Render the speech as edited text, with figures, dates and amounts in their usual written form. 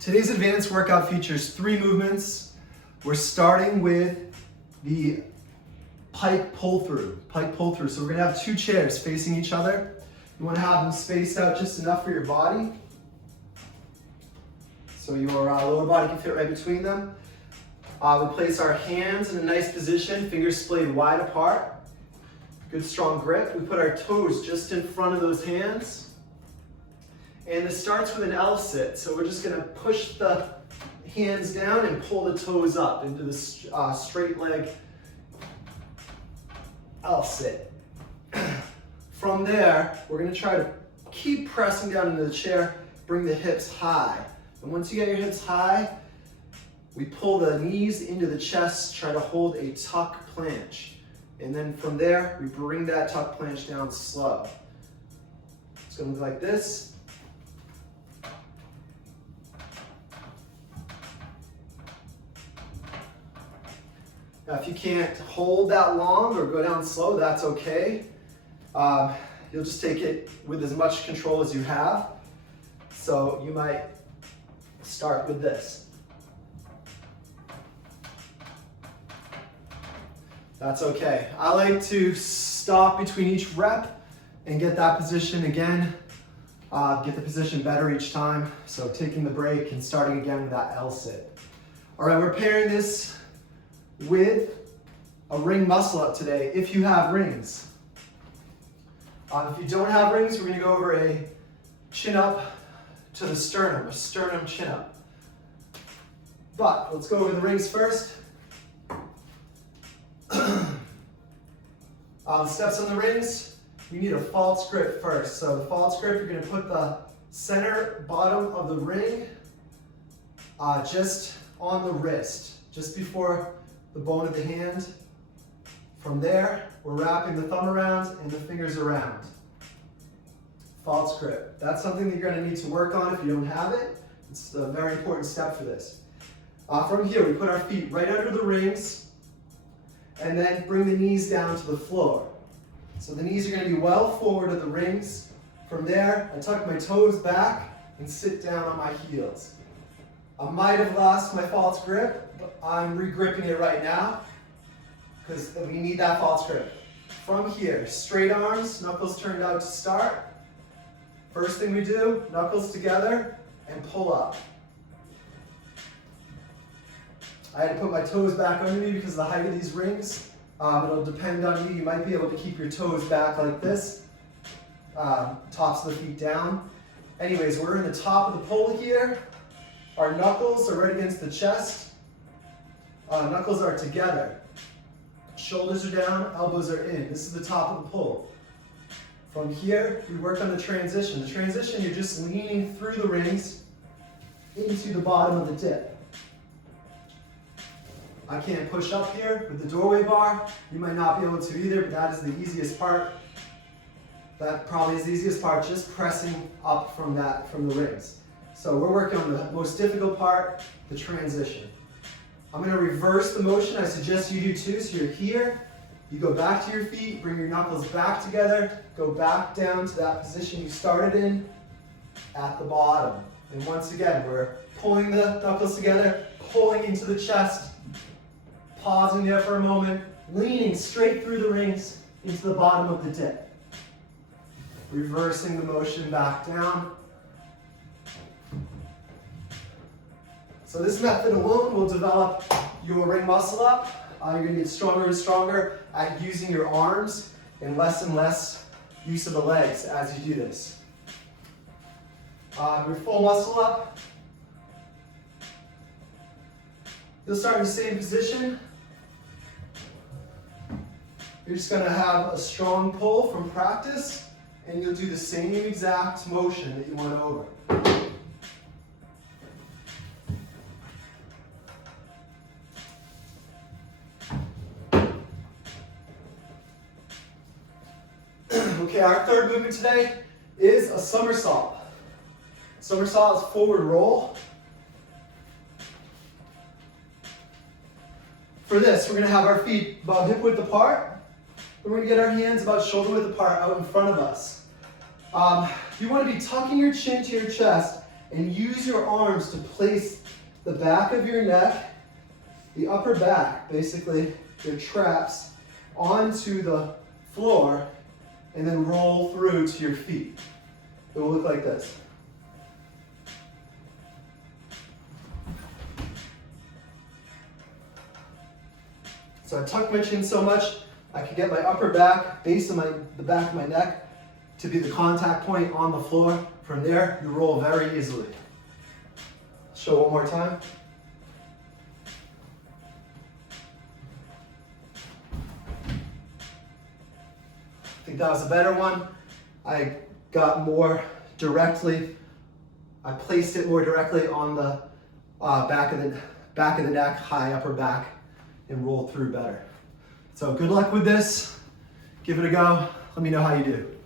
Today's advanced workout features 3 movements. We're starting with the Pike pull-through. So we're gonna have 2 chairs facing each other. You wanna have them spaced out just enough for your body, so your lower body can fit right between them. We place our hands in a nice position, fingers splayed wide apart. Good strong grip. We put our toes just in front of those hands. And this starts with an L sit. So we're just gonna push the hands down and pull the toes up into the straight leg L sit. From there, we're gonna try to keep pressing down into the chair, bring the hips high. And once you get your hips high, we pull the knees into the chest, try to hold a tuck planche. And then from there, we bring that tuck planche down slow. It's gonna look like this. Now, if you can't hold that long or go down slow, that's okay. You'll just take it with as much control as you have. So you might start with this. That's okay. I like to stop between each rep and get that position again. Get the position better each time. So taking the break and starting again with that L sit. All right, we're pairing this with a ring muscle up today, if you have rings. If you don't have rings, we're gonna go over a chin up to the sternum, a sternum chin up. But let's go over the rings first. Steps on the rings, you need a false grip first. So the false grip, you're gonna put the center bottom of the ring just on the wrist, just before the bone of the hand. From there, we're wrapping the thumb around and the fingers around. False grip. That's something that you're gonna need to work on if you don't have it. It's a very important step for this. From here, we put our feet right under the rings and then bring the knees down to the floor. So the knees are gonna be well forward of the rings. From there, I tuck my toes back and sit down on my heels. I might have lost my false grip, but I'm re-gripping it right now because we need that false grip. From here, straight arms, knuckles turned out to start. First thing we do, knuckles together and pull up. I had to put my toes back under me because of the height of these rings. It'll depend on you. You might be able to keep your toes back like this, tops of the feet down. Anyways, we're in the top of the pole here. Our knuckles are right against the chest. Knuckles are together. Shoulders are down, elbows are in. This is the top of the pole. From here, we work on the transition. The transition, you're just leaning through the rings into the bottom of the dip. I can't push up here with the doorway bar. You might not be able to either, but that is the easiest part. That probably is the easiest part, just pressing up from the rings. So we're working on the most difficult part, the transition. I'm gonna reverse the motion. I suggest you do too. So you're here, you go back to your feet, bring your knuckles back together, go back down to that position you started in at the bottom. And once again, we're pulling the knuckles together, pulling into the chest, pausing there for a moment, leaning straight through the rings into the bottom of the dip. Reversing the motion back down. So this method alone will develop your ring muscle up. You're gonna get stronger and stronger at using your arms and less use of the legs as you do this. Your full muscle up. You'll start in the same position. You're just gonna have a strong pull from practice, and you'll do the same exact motion that you went over. Okay, our third movement today is a somersault. Somersault is forward roll. For this, we're gonna have our feet about hip width apart. We're gonna get our hands about shoulder width apart out in front of us. You wanna be tucking your chin to your chest and use your arms to place the back of your neck, the upper back, basically your traps, onto the floor, and then roll through to your feet. It will look like this. So I tuck my chin so much, I can get my upper back, base of the back of my neck, to be the contact point on the floor. From there, you roll very easily. Show one more time. I think that was a better one. I got more directly, I placed it more directly on the back of the neck, high upper back, and rolled through better. So good luck with this. Give it a go. Let me know how you do.